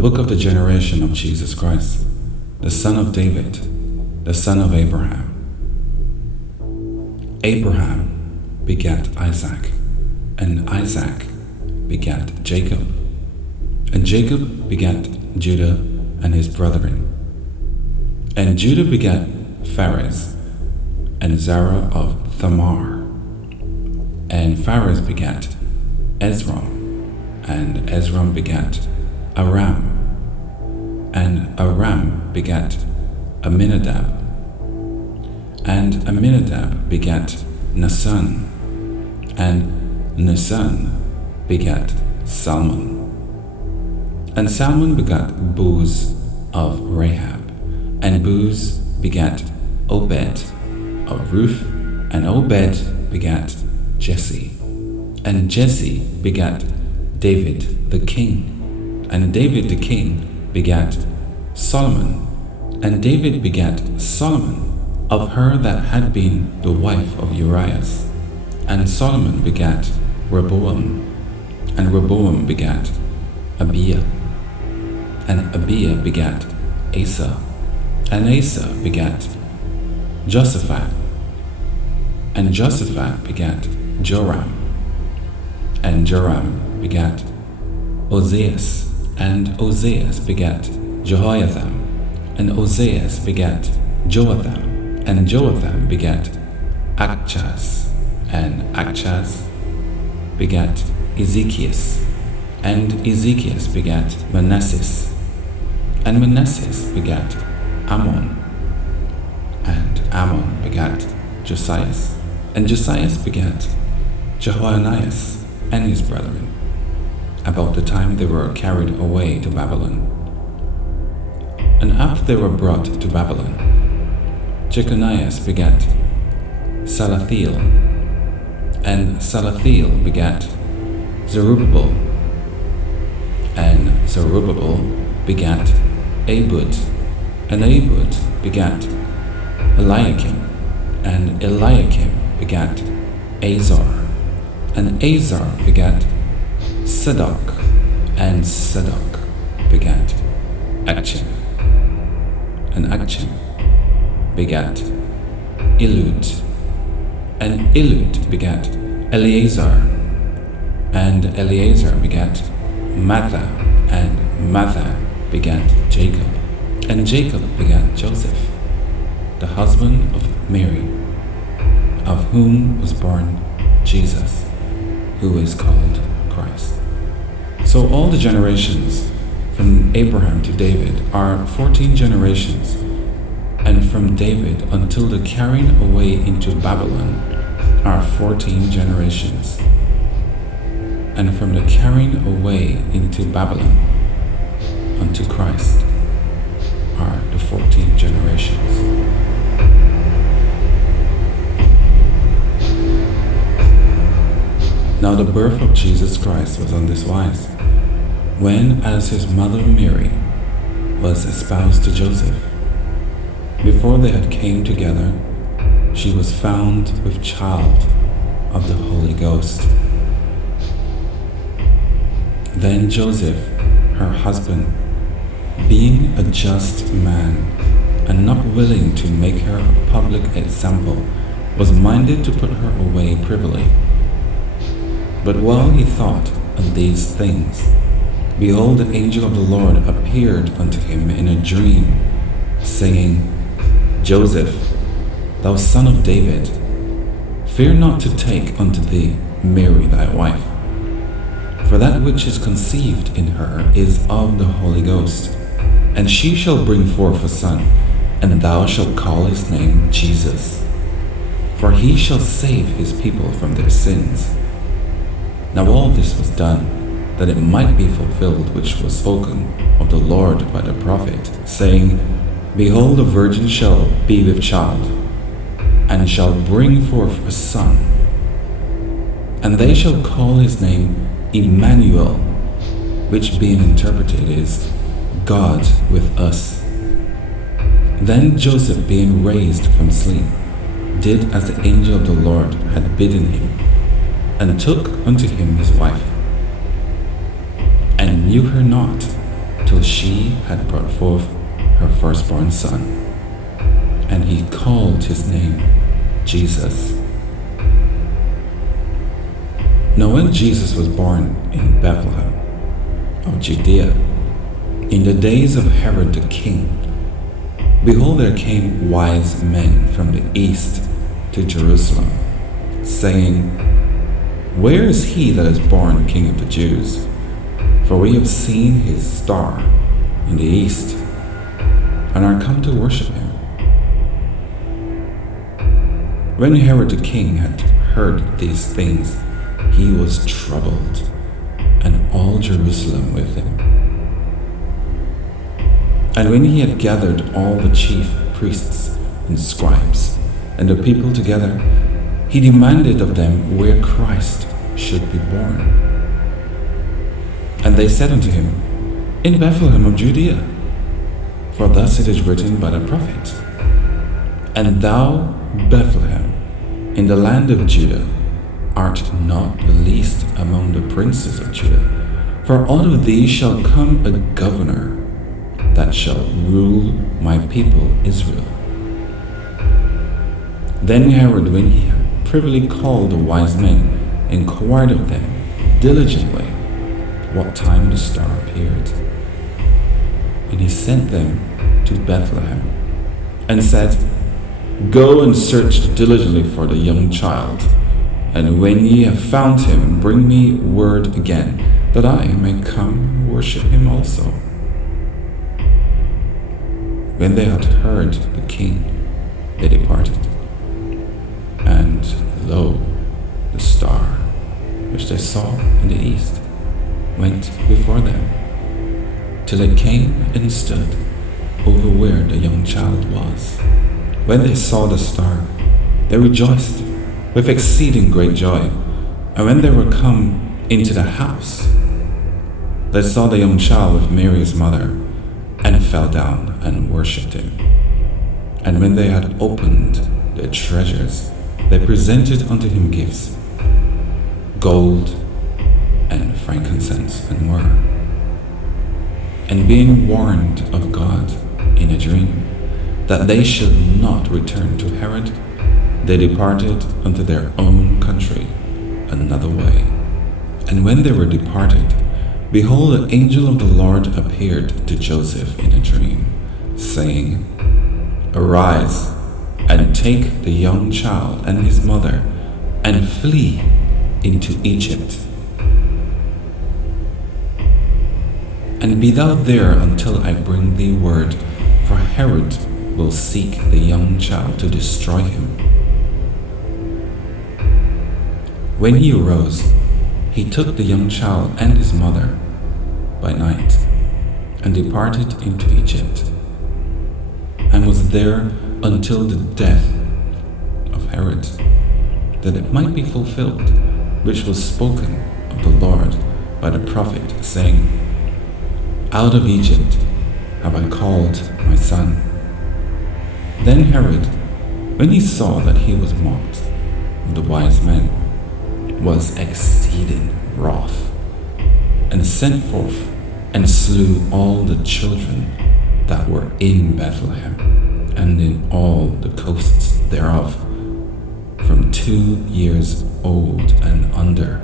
book of the generation of Jesus Christ, the son of David, the son of Abraham. Abraham begat Isaac, and Isaac begat Jacob, and Jacob begat Judah and his brethren. And Judah begat Phares, and Zerah of Thamar, and Phares begat Ezrom, and Ezrom begat Aram, and Aram begat Aminadab, and Aminadab begat Nasan, and Nasan begat Salmon, and Salmon begat Booz of Rahab, and Booz begat Obed of Ruth, and Obed begat Jesse, and Jesse begat David the king, and David the king begat Solomon, and David begat Solomon of her that had been the wife of Urias, and Solomon begat Rehoboam, and Rehoboam begat Abiah, and Abiah begat Asa, and Asa begat Josaphat, and Josaphat begat Joram, and Joram begat Ozias, and Ozias begat Jehoiatham, and Ozias begat Joatham, and Joatham begat Achaz, and Achaz begat Ezekias, and Ezekias begat Manasseh, and Manasseh begat Ammon, and Ammon begat Josias, and Josias begat Jehoanias and his brethren, about the time they were carried away to Babylon. And after they were brought to Babylon, Jeconias begat Salathiel, and Salathiel begat Zerubbabel, and Zerubbabel begat Abud, and Abud begat Eliakim, and Eliakim begat Azar, and Azar begat Sadok, and Sadok begat Achim, and Achim begat Elud, and Elud begat Eleazar, and Eleazar begat Mattha, and Mattha begat Jacob, and Jacob begat Joseph, the husband of Mary, of whom was born Jesus, who is called Christ. So all the generations from Abraham to David are 14 generations, and from David until the carrying away into Babylon are 14 generations, and from the carrying away into Babylon unto Christ are the 14 generations. Now the birth of Jesus Christ was on this wise, when as his mother Mary was espoused to Joseph, before they had came together, she was found with child of the Holy Ghost. Then Joseph, her husband, being a just man, and not willing to make her a public example, was minded to put her away privily. But while he thought on these things, behold, the angel of the Lord appeared unto him in a dream, saying, Joseph, thou son of David, fear not to take unto thee Mary thy wife, for that which is conceived in her is of the Holy Ghost, and she shall bring forth a son, and thou shalt call his name Jesus, for he shall save his people from their sins. Now all this was done, that it might be fulfilled which was spoken of the Lord by the prophet, saying, Behold, the virgin shall be with child, and shall bring forth a son, and they shall call his name Emmanuel, which being interpreted is God with us. Then Joseph, being raised from sleep, did as the angel of the Lord had bidden him, and took unto him his wife, and knew her not till she had brought forth her firstborn son, and he called his name Jesus. Now when Jesus was born in Bethlehem of Judea, in the days of Herod the king, behold, there came wise men from the east to Jerusalem, saying, Where is he that is born King of the Jews? For we have seen his star in the east, and are come to worship him. When Herod the king had heard these things, he was troubled, and all Jerusalem with him. And when he had gathered all the chief priests and scribes and the people together, he demanded of them where Christ should be born. And they said unto him, In Bethlehem of Judea, for thus it is written by the prophet, And thou, Bethlehem, in the land of Judah, art not the least among the princes of Judah, for out of thee shall come a governor that shall rule my people Israel. Then Herod, when he had privily called the wise men, inquired of them diligently what time the star appeared. And he sent them to Bethlehem, and said, Go and search diligently for the young child, and when ye have found him, bring me word again, that I may come and worship him also. When they had heard the king, they departed. And lo, the star, which they saw in the east, went before them, till it came and stood over where the young child was. When they saw the star, they rejoiced with exceeding great joy. And when they were come into the house, they saw the young child with Mary his mother, and fell down and worshipped him. And when they had opened their treasures, they presented unto him gifts, gold and frankincense and myrrh. And being warned of God in a dream that they should not return to Herod, they departed unto their own country another way. And when they were departed, behold, the angel of the Lord appeared to Joseph in a dream, saying, Arise, and take the young child and his mother, and flee into Egypt. And be thou there until I bring thee word, for Herod will seek the young child to destroy him. When he arose, he took the young child and his mother by night, and departed into Egypt, and was there until the death of Herod, that it might be fulfilled which was spoken of the Lord by the prophet, saying, Out of Egypt have I called my son. Then Herod, when he saw that he was mocked of the wise men, was exceeding wroth, and sent forth and slew all the children that were in Bethlehem and in all the coasts thereof, from 2 years old and under,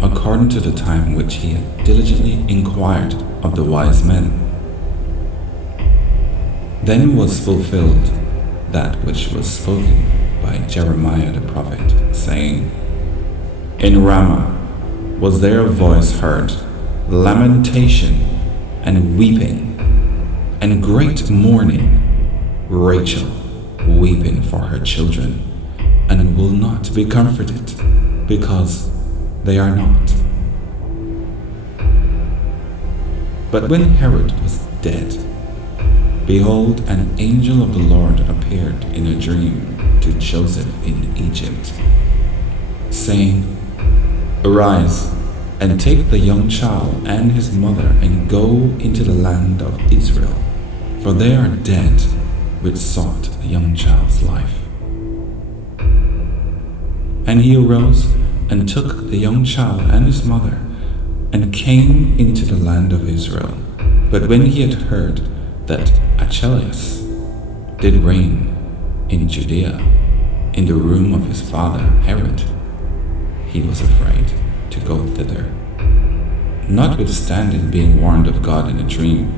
according to the time which he had diligently inquired of the wise men. Then was fulfilled that which was spoken by Jeremiah the prophet, saying, In Ramah was there a voice heard, lamentation and weeping, and great mourning, Rachel weeping for her children, and will not be comforted, because they are not. But when Herod was dead, behold, an angel of the Lord appeared in a dream to Joseph in Egypt, saying, Arise, and take the young child and his mother, and go into the land of Israel, for they are dead which sought the young child's life. And he arose and took the young child and his mother, and came into the land of Israel. But when he had heard that Archelaus did reign in Judea in the room of his father Herod, he was afraid to go thither. Notwithstanding being warned of God in a dream,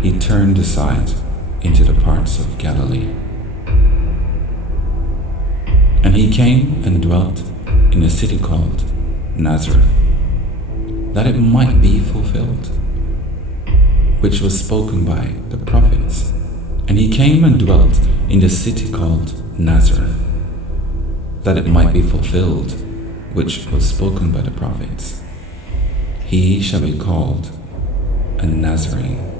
he turned aside into the parts of Galilee. And he came and dwelt in a city called Nazareth, that it might be fulfilled, which was spoken by the prophets. And he came and dwelt in the city called Nazareth, that it might be fulfilled, which was spoken by the prophets. He shall be called a Nazarene.